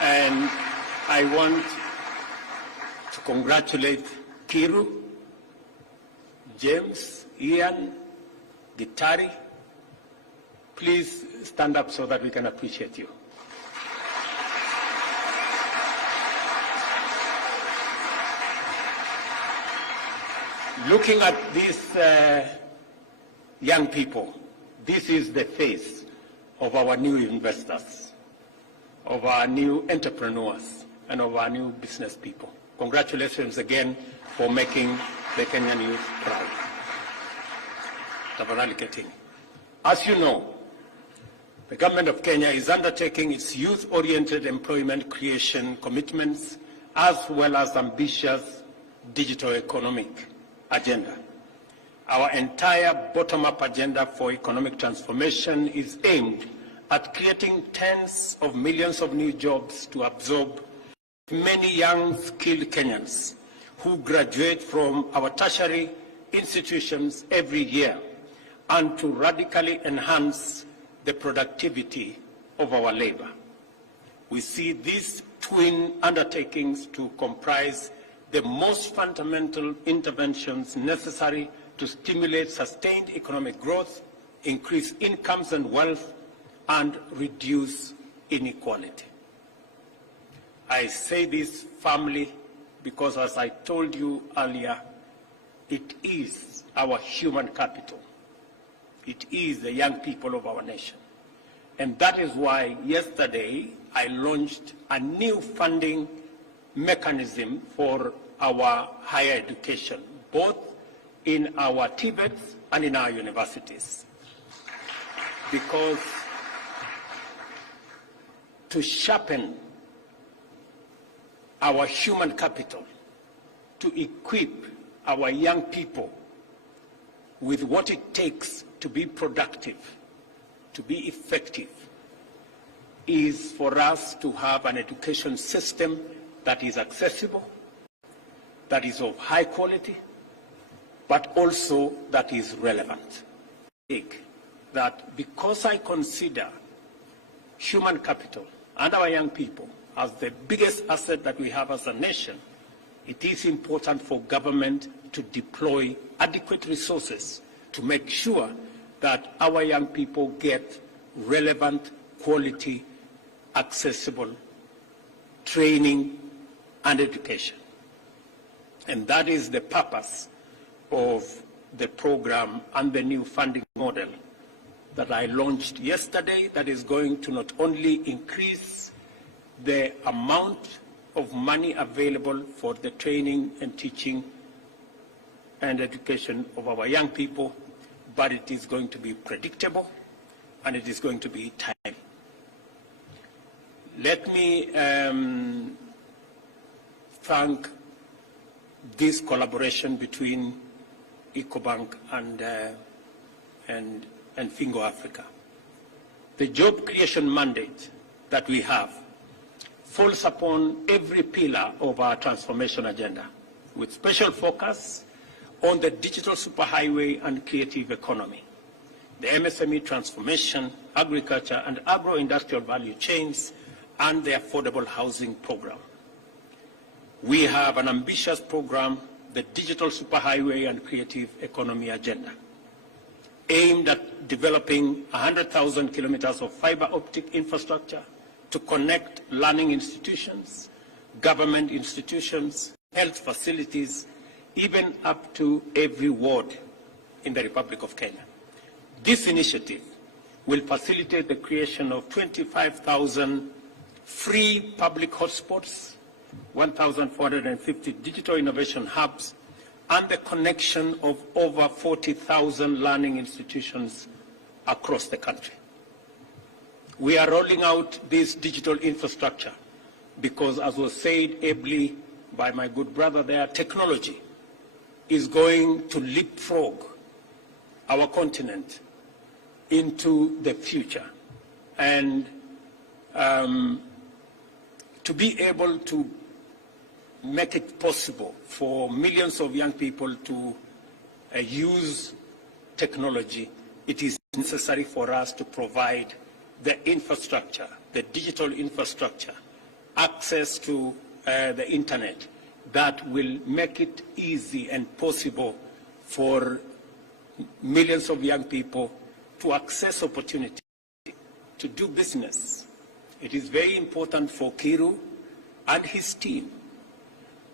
And I want to congratulate Kiru, James, Ian, Gitari. Please stand up so that we can appreciate you. Looking at these young people, this is the face of our new investors, of our new entrepreneurs, and of our new business people. Congratulations again for making the Kenyan youth proud. As you know, the government of Kenya is undertaking its youth-oriented employment creation commitments as well as ambitious digital economic agenda. Our entire bottom-up agenda for economic transformation is aimed at creating tens of millions of new jobs to absorb many young, skilled Kenyans who graduate from our tertiary institutions every year, and to radically enhance the productivity of our labor. We see these twin undertakings to comprise the most fundamental interventions necessary to stimulate sustained economic growth, increase incomes and wealth, and reduce inequality. I say this firmly because, as I told you earlier, it is our human capital. It is the young people of our nation. And that is why yesterday I launched a new funding mechanism for our higher education, both in our TVETs and in our universities. Because to sharpen our human capital, to equip our young people with what it takes to be productive, to be effective, is for us to have an education system that is accessible, that is of high quality, but also that is relevant. That because I consider human capital and our young people as the biggest asset that we have as a nation, it is important for government to deploy adequate resources to make sure that our young people get relevant, quality, accessible training and education. And that is the purpose of the program and the new funding model that I launched yesterday, that is going to not only increase the amount of money available for the training and teaching and education of our young people, but it is going to be predictable and it is going to be timely. Let me thank this collaboration between EcoBank and Fingo Africa. The job creation mandate that we have falls upon every pillar of our transformation agenda, with special focus on the digital superhighway and creative economy, the MSME transformation, agriculture and agro-industrial value chains, and the affordable housing program. We have an ambitious program, the digital superhighway and creative economy agenda, aimed at developing 100,000 kilometers of fiber optic infrastructure to connect learning institutions, government institutions, health facilities, even up to every ward in the Republic of Kenya. This initiative will facilitate the creation of 25,000 free public hotspots, 1,450 digital innovation hubs, and the connection of over 40,000 learning institutions across the country. We are rolling out this digital infrastructure because, as was said ably by my good brother there, technology is going to leapfrog our continent into the future. And to be able to make it possible for millions of young people to use technology, it is necessary for us to provide the infrastructure, the digital infrastructure, access to the internet that will make it easy and possible for millions of young people to access opportunity, to do business. It is very important for Kiru and his team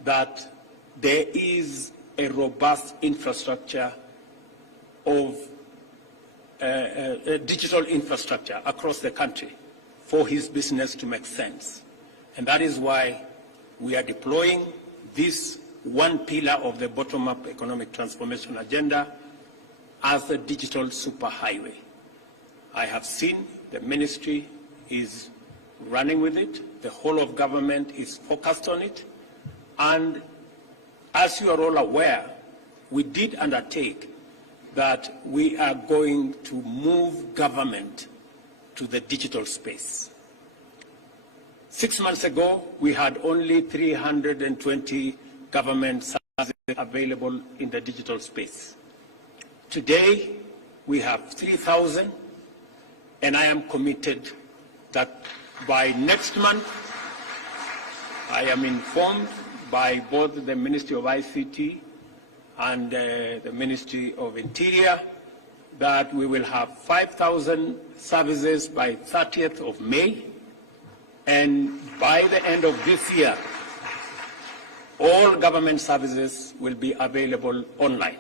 that there is a robust infrastructure of digital infrastructure across the country for his business to make sense. And that is why we are deploying this one pillar of the bottom-up economic transformation agenda as a digital superhighway. I have seen the ministry is running with it. The whole of government is focused on it. And as you are all aware, we did undertake that we are going to move government to the digital space. 6 months ago, we had only 320 government services available in the digital space. Today, we have 3,000, and I am committed that by next month, I am informed by both the Ministry of ICT and the Ministry of Interior that we will have 5,000 services by 30th of May, and by the end of this year, all government services will be available online.